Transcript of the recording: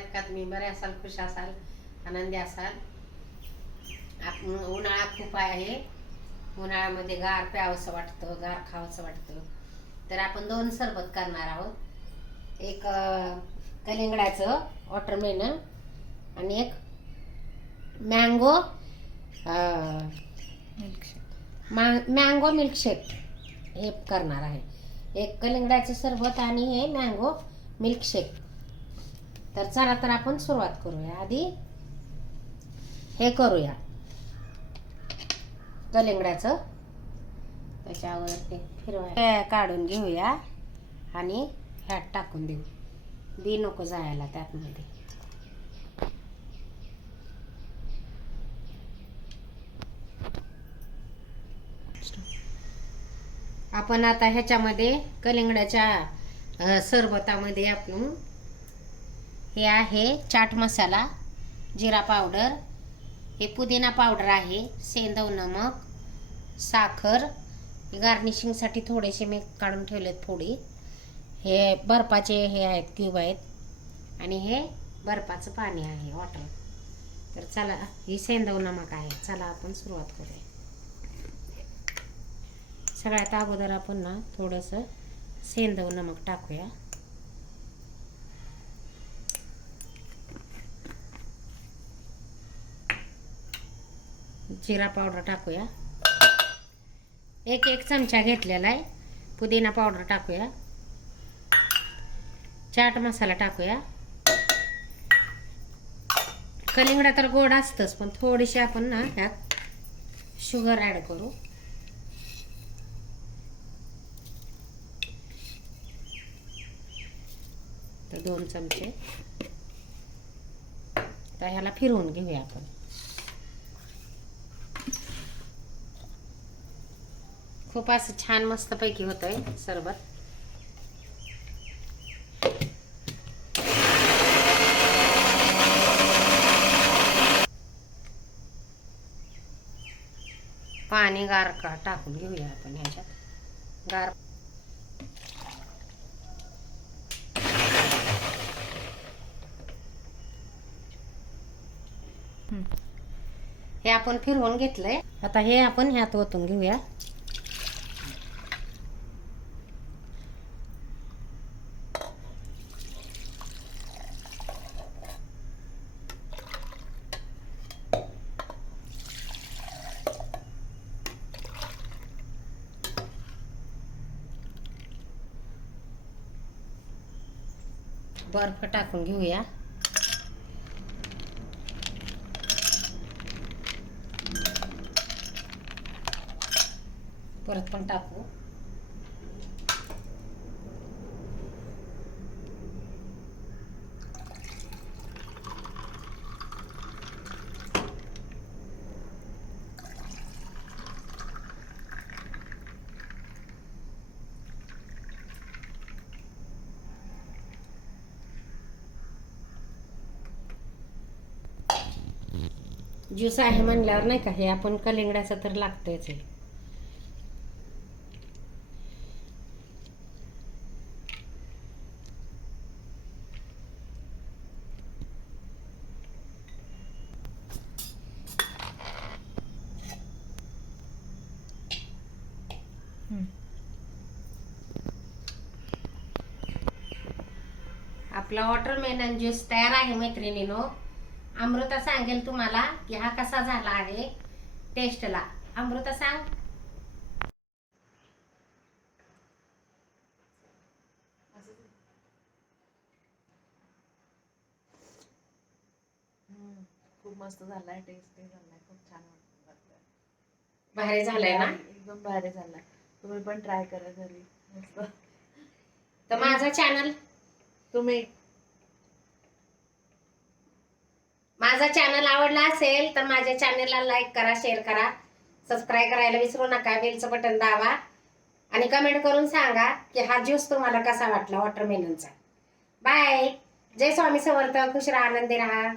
आहेत का? तुम्ही बरे असाल, खुश असाल, आनंदी असाल. उन्हाळा खूप आहे. उन्हाळ्यामध्ये गार प्यावंसं वाटतं, गार खावंसं वाटतं. तर आपण 2 सरबत करणार आहोत. एक कलिंगडाचं वॉटरमेलन आणि एक मँगो मिल्कशेक हे करणार आहे. एक कलिंगडाचं सरबत आणि हे मँगो मिल्कशेक. तर चला तर आपण सुरुवात करूया. आधी हे करूया कलिंगडाचं, त्याच्यावर ते फिरवाय काढून घेऊया आणि ह्यात टाकून देऊ. बी नको जायला त्यातमध्ये. आपण आता ह्याच्यामध्ये कलिंगडाच्या सरबतामध्ये आपण हे आहे चाट मसाला, जिरा पावडर, हे पुदिना पावडर आहे, सेंधव नमक, साखर, गार्निशिंगसाठी थोडेसे मी काढून ठेवलेत फोडी. हे बर्फाचे हे आहेत, क्यूब आहेत आणि हे बर्फाचं पाणी आहे, वॉटर. तर चला, ही सेंधव नमक आहे. चला आपण सुरुवात करूया. सगळ्यात अगोदर आपण ना थोडंसं सेंधव नमक टाकूया. जिरा पावडर टाकूया. एक चमचा घेतलेला आहे. पुदिना पावडर टाकूया. चाट मसाला टाकूया. कलिंगडा तर गोड असतंच, पण थोडीशी आपण ना ह्यात शुगर ॲड करू. तर 2 चमचे. तर ह्याला फिरवून घेऊया आपण. खूप असं छान मस्तपैकी होतंय सरबत. पाणी गार का टाकून घेऊया आपण ह्याच्यात. गार हे आपण फिरवून घेतलंय. आता हे आपण ह्यात ओतून घेऊया. बर्फ टाकून घेऊया. परत पण टाकू. ज्यूस आहे म्हणल्यावर नाही का, हे आपण कलिंगडाचं तर लागतंच आहे. आपला वॉटरमेलन ज्यूस तयार आहे मैत्रिणींनो. अमृता सांगेल तुम्हाला की हा कसा झाला आहे टेस्टला. अमृता सांग. खूप मस्त झालाय, टेस्टी झालाय, खूप छान वाटतंय. भारी झालाय ना? एकदम भारी झालाय. तुम्ही पण ट्राय करा घरी. मस्त. तर माझा चॅनल आवडला असेल तर माझ्या चॅनलला लाईक करा, शेअर करा, सबस्क्राईब करायला विसरू नका. बेलचं बटन दाबा आणि कमेंट करून सांगा की हा ज्यूस तुम्हाला कसा वाटला वॉटरमेलनचा. बाय. जय स्वामी समर्थ. खुश राहा, आनंदी राहा.